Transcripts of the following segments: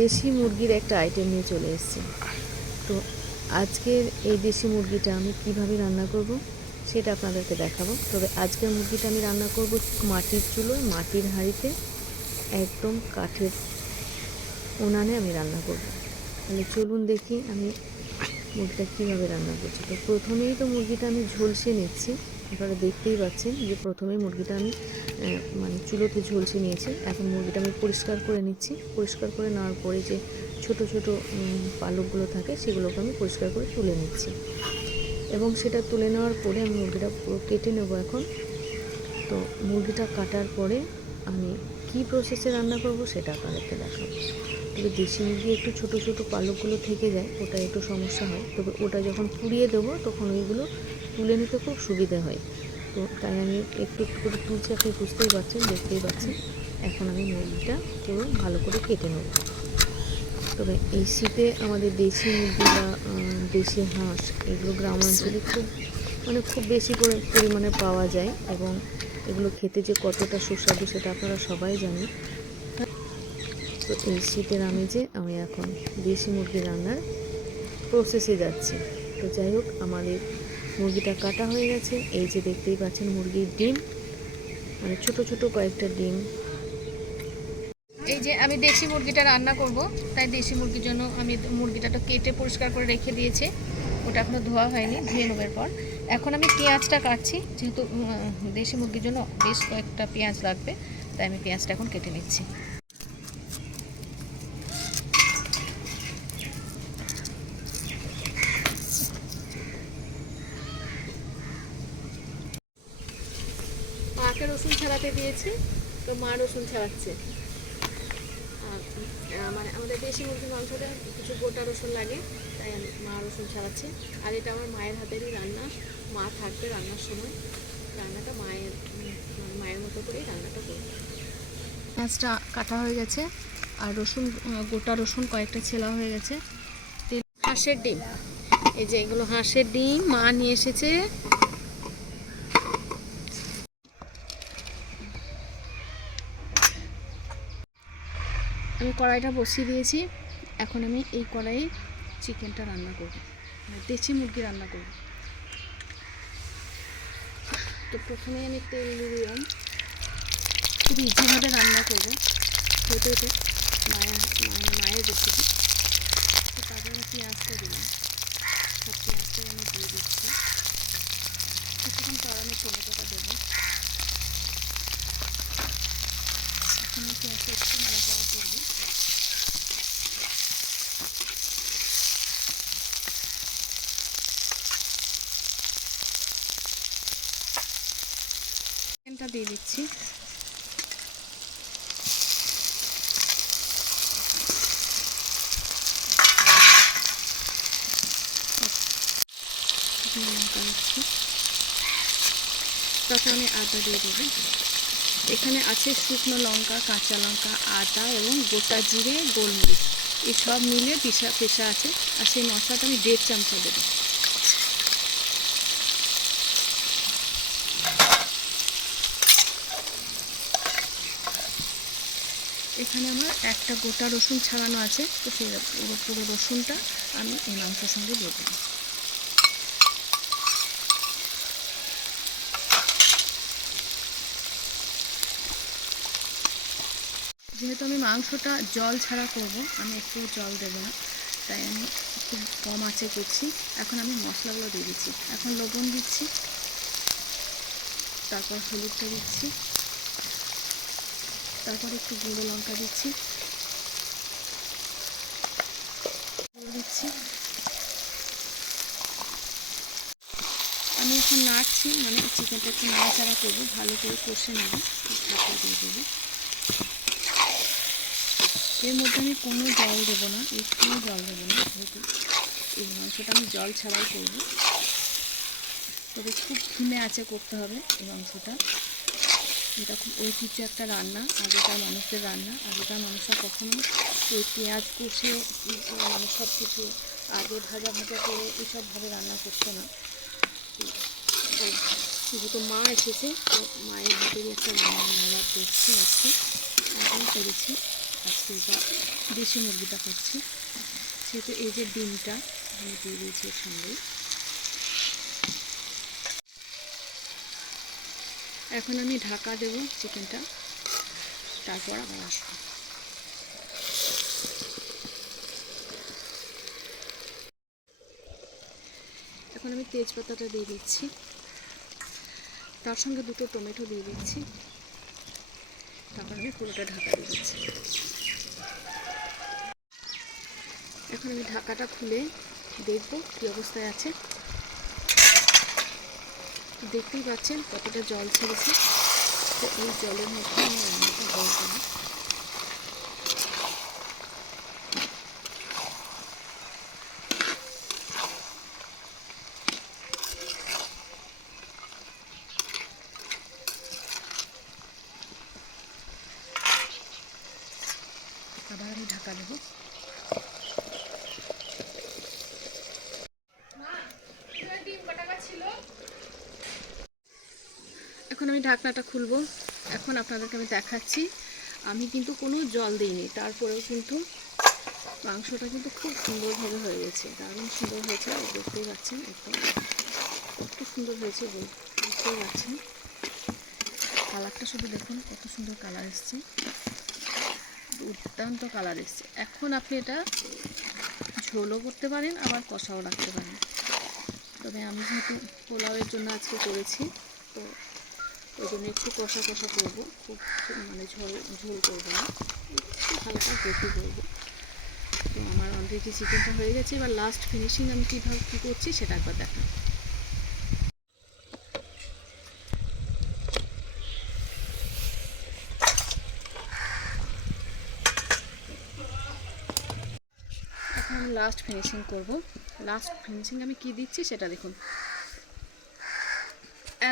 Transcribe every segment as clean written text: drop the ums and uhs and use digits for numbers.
দেশি মুরগির একটা আইটেম নিয়ে চলে এসেছি। তো আজকের এই দেশি মুরগিটা আমি কিভাবে রান্না করব সেটা আপনাদেরকে দেখাবো। তবে আজকের মুরগিটা আমি রান্না করব মাটির চুলোয়, মাটির হাঁড়িতে, একদম কাঠের উনানে আমি রান্না করব। তাহলে চলুন দেখি আমি মুরগিটা কীভাবে রান্না করছি। তো প্রথমেই তো মুরগিটা আমি ঝলসে নিচ্ছি। আপনারা দেখতেই পাচ্ছেন যে প্রথমেই মুরগিটা আমি মানে চুলোতে ঝলসে নিয়েছি। এখন মুরগিটা আমি পরিষ্কার করে নিচ্ছি। পরিষ্কার করে নেওয়ার পরে যে ছোট ছোট পালকগুলো থাকে সেগুলোকে আমি পরিষ্কার করে তুলে নিচ্ছি, এবং সেটা তুলে নেওয়ার পরে আমি মুরগিটা পুরো কেটে নেব এখন। তো মুরগিটা কাটার পরে আমি কি প্রসেসে রান্না করব সেটা আপনাদেরকে দেখাবো। তবে দেশি মুরগি একটু ছোট ছোট পালকগুলো থেকে যায়, ওটা একটু সমস্যা হয়। তবে ওটা যখন পুড়িয়ে দেবো তখন ওইগুলো তুলে নিতে খুব সুবিধা হয়। তো তাই আমি একটু একটু করে তুলছি, আপনি বুঝতেই পারছেন, দেখতেই পাচ্ছেন। এখন আমি মুরগিটা পুরো ভালো করে কেটে নেব। তবে এই শীতে আমাদের দেশি মুরগি বা দেশি হাঁস এগুলো গ্রামাঞ্চলে খুব বেশি পরিমাণে পাওয়া যায়, এবং এগুলো খেতে যে কতটা সুস্বাদু সেটা আপনারা সবাই জানেন। তো এই শীতের আমেজে আমি এখন দেশি মুরগি রান্নার প্রসেসে যাচ্ছি। তো যাই হোক, আমাদের মুরগিটা কাটা হয়ে গেছে। এই যে দেখতেই পাচ্ছেন মুরগির ডিম, মানে ছোট ছোট কয়েকটা ডিম। এই যে আমি দেশি মুরগিটা রান্না করব, তাই দেশি মুরগির জন্য আমি মুরগিটা কেটে পরিষ্কার করে রেখে দিয়েছি। ওটা এখনও ধোয়া হয়নি, ধুয়ে নেবার পর এখন আমি পেঁয়াজটা কাটছি। যেহেতু দেশি মুরগির জন্য বেশ কয়েকটা পেঁয়াজ লাগবে, তাই আমি পেঁয়াজটা এখন কেটে নিচ্ছি। মাকে রসুন ছাড়াতে দিয়েছি, তো মা রসুন ছাড়াচ্ছে। মানে আমাদের দেশি মুরগির মাংসটা কিছু গোটা রসুন লাগে, তাই আমি মা রসুন ছাড়াচ্ছে। আর এটা আমার মায়ের হাতেরই রান্না, মা থাকবে রান্নার সময়, রান্নাটা মায়ের মতো করেই রান্নাটা করবে। পেঁয়াজটা কাটা হয়ে গেছে, আর রসুন গোটা রসুন কয়েকটা ছেলা হয়ে গেছে। হাঁসের ডিম, এই যে এগুলো হাঁসের ডিম মা নিয়ে এসেছে। আমি কড়াইটা বসিয়ে দিয়েছি। এখন আমি এই কড়াইয়ে চিকেনটা রান্না করব, দেশি মুরগি রান্না করব। তো প্রথমে আমি তেল দিলাম, খুব ইজিভাবে রান্না করবো, হতে হতে মায়ের রেসিপি। তো তারপরে আমি পেঁয়াজটা দিলাম, সব পেঁয়াজটা আমি দিয়ে দিচ্ছি। কিছুক্ষণ পর আমি টমেটোটা দেবো। এখন আমি পেঁয়াজটা একটু নাড়াচাড়া করবো। চিকেনটা দিয়ে দিচ্ছি। লঙ্কা দিচ্ছি, তাতে আমি আদা দিয়ে দেবো। এখানে আছে শুকনো লঙ্কা, কাঁচা লঙ্কা, আদা এবং গোটা জিরে, গোলমরিচ, এই সব মিলিয়ে পেশা আছে। আর সেই মশলাটা আমি 1.5 চামচা দেবো। এখানে আমার একটা গোটা রসুন ছাড়ানো আছে, তো সেই পুরো রসুনটা আমি এই মাংসের সঙ্গে দিয়ে দেবো। যেহেতু আমি মাংসটা জল ছাড়া করব, আমি একটু জল দেবো না, তাই আমি খুব কম আঁচে করছি। এখন আমি মশলাগুলো দিয়ে দিচ্ছি। এখন লবণ দিচ্ছি, তারপর হলুদটা দিচ্ছি, তারপর একটু গুঁড়ো লঙ্কা দিচ্ছি, আমি এখন নাড়ছি, মানে চিকেনটা একটু নাড়াচাড়া করবো, ভালো করে কষে নেব। ঢাকা দিয়ে দেবো। এর মধ্যে আমি কোনো জল দেবো না, একটুও জল দেবো না, যেহেতু এই মাংসটা আমি জল ছাড়াই করবো। তবে খুব ধিমে আঁচে করতে হবে এই মাংসটা। এটা খুব ঐতিহ্য একটা রান্না, আগেকার মানুষের রান্না। আগেকার মানুষরা কখনো ওই পেঁয়াজ কষে মানে সব কিছু আগে ভাজা করে এসবভাবে রান্না করতো না। যেহেতু মা এসেছে, তো মায়ের হাতেরই একটা রান্না আমরা করছি, আজকে আগেও করেছি। আজকে এটা দেশি মুরগিটা করছি, সেহেতু এই যে ডিমটা আমি দিয়ে দিয়েছি এর সঙ্গে। এখন আমি ঢাকা দেবো চিকেনটা, তারপর আবার আসবো। এখন আমি তেজপাতাটা দিয়ে দিচ্ছি, তার সঙ্গে দুটো টমেটো দিয়ে দিচ্ছি, তারপর আমি পুরোটা ঢাকা দিয়ে দিচ্ছি। এখন আমি ঢাকাটা খুলে দেখব কী অবস্থায় আছে। দেখতেই পাচ্ছেন কতটা জল ছেড়েছে, তো এই জলের মধ্যে আমি রান্নাটা বল করব। আবার আমি ঢাকা দেবো। এখন আমি ঢাকনাটা খুলবো। এখন আপনাদেরকে আমি দেখাচ্ছি, আমি কিন্তু কোনো জল দিইনি, তারপরেও কিন্তু মাংসটা কিন্তু খুব সুন্দরভাবে হয়ে গেছে, দারুণ সুন্দর হয়েছে। দেখতেই পাচ্ছেন একদম কত সুন্দর হয়েছে, দেখতেই পাচ্ছেন। কালারটা শুধু দেখুন, কত সুন্দর কালার এসছে, দুর্দান্ত কালার এসছে। এখন আপনি এটা ঝোলও করতে পারেন, আবার কষাও রাখতে পারেন। তবে আমি যেহেতু পোলাওয়ের জন্য আজকে করেছি, তো ওই জন্য একটু কষা কষা করবো, খুব মানে ঝোল করবো না, একটু হালকা গ্রেভি করবো। তো আমার অলরেডি চিকেনটা হয়ে গেছে। এবার লাস্ট ফিনিশিং আমি কীভাবে কী করছি সেটা একবার দেখান। এখন আমি লাস্ট ফিনিশিং করব। লাস্ট ফিনিশিং আমি কি দিচ্ছি সেটা দেখুন।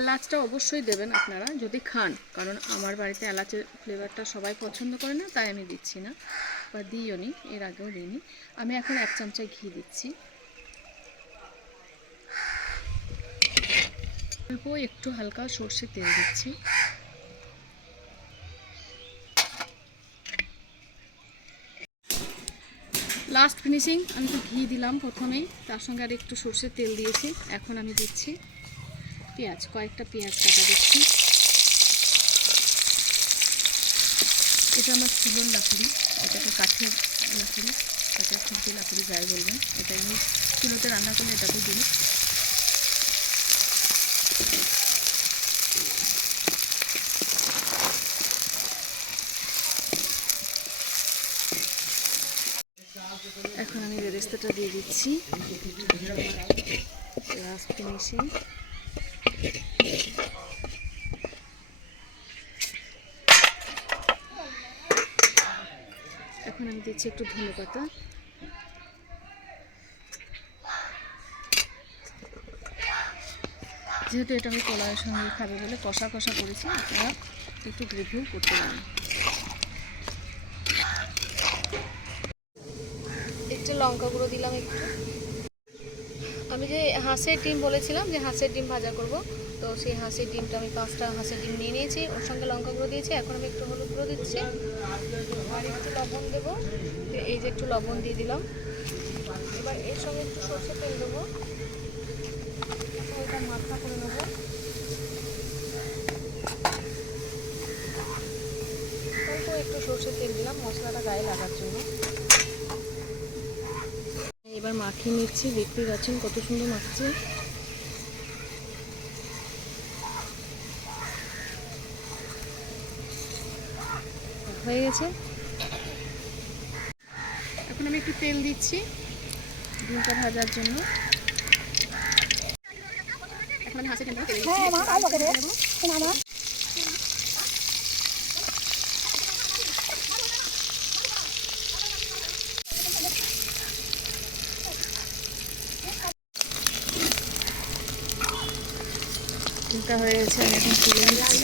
এলাচটা অবশ্যই দেবেন আপনারা যদি খান, কারণ আমার বাড়িতে এলাচের ফ্লেভারটা সবাই পছন্দ করে না, তাই আমি দিচ্ছি না, বা দিইও নি, এর আগেও দিইনি। আমি এখন 1 চামচা ঘি দিচ্ছি, অল্প একটু হালকা সর্ষের তেল দিচ্ছি। লাস্ট ফিনিশিং আমি তো ঘি দিলাম প্রথমেই, তার সঙ্গে আর একটু সর্ষের তেল দিয়েছি। এখন আমি দিচ্ছি পেঁয়াজ, কয়েকটা পেঁয়াজ কাটা দিচ্ছি। এটা আমার চুলোর লাকড়ি, এটাকে কাঠের লাকড়ি, কাঠের খুঁটি লাকড়ি যাই বলবেন, এটা আমি চুলোতে রান্না করলে এটাতে দিই। এখন আমি বেরেস্তাটা দিয়ে দিচ্ছি, লাস্ট ফিনিশিং। এখন আমি দিচ্ছি একটু ধনে পাতা, যেহেতু এটা আমি পোলাওয়ের সঙ্গে খাবে বলে কষা কষা করেছি, আপনারা একটু গ্রেভিও করতে পারেন। একটু লঙ্কা গুঁড়ো দিলাম একটু। আমি যে হাঁসের ডিম বলেছিলাম যে হাঁসের ডিম ভাজা করব, তো সেই হাঁসের ডিমটা আমি 5টা হাঁসের ডিম নিয়ে নিয়েছি, ওর সঙ্গে লঙ্কা গুঁড়ো দিয়েছি। এখন আমি একটু হলুদ গুঁড়ো দিচ্ছি আর একটু লবণ দেবো। এই যে একটু লবণ দিয়ে দিলাম। এবার এর সঙ্গে একটু সরষের তেল দেবো, এটা মাখা করে নেবো। অল্প একটু সরষের তেল দিলাম মশলাটা গায়ে লাগার জন্য। এবার মাখিয়ে নিচ্ছি, দেখতেই পাচ্ছেন কত সুন্দর মাখছে। হয়ে গেছে। এখন আমি একটু তেল দিচ্ছি ডিমটা ভাজার জন্য। এখন আমি হাঁসের ডিমটা তেল দিচ্ছি। ডিমটা হয়ে গেছে, আমি এখন তুলে নিচ্ছি।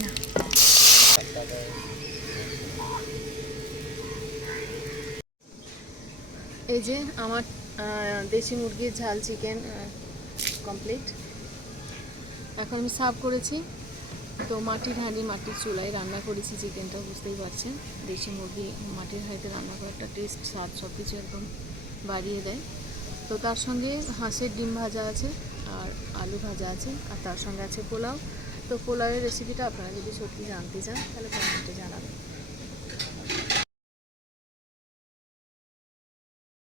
না, এই যে আমার দেশি মুরগির ঝাল চিকেন কমপ্লিট। এখন আমি সার্ভ করেছি। তো মাটির হাঁড়ি মাটির চুলায় রান্না করেছি চিকেনটা, বুঝতেই পারছেন। দেশি মুরগি মাটির হাঁড়িতে রান্না করাটা টেস্ট, স্বাদ সব কিছু একদম বাড়িয়ে দেয়। তো তার সঙ্গে হাঁসের ডিম ভাজা আছে আর আলু ভাজা আছে, আর তার সঙ্গে আছে পোলাও। তো পোলাওয়ের রেসিপিটা আপনারা যদি সত্যি জানতে চান তাহলে কমেন্টে জানাবেন।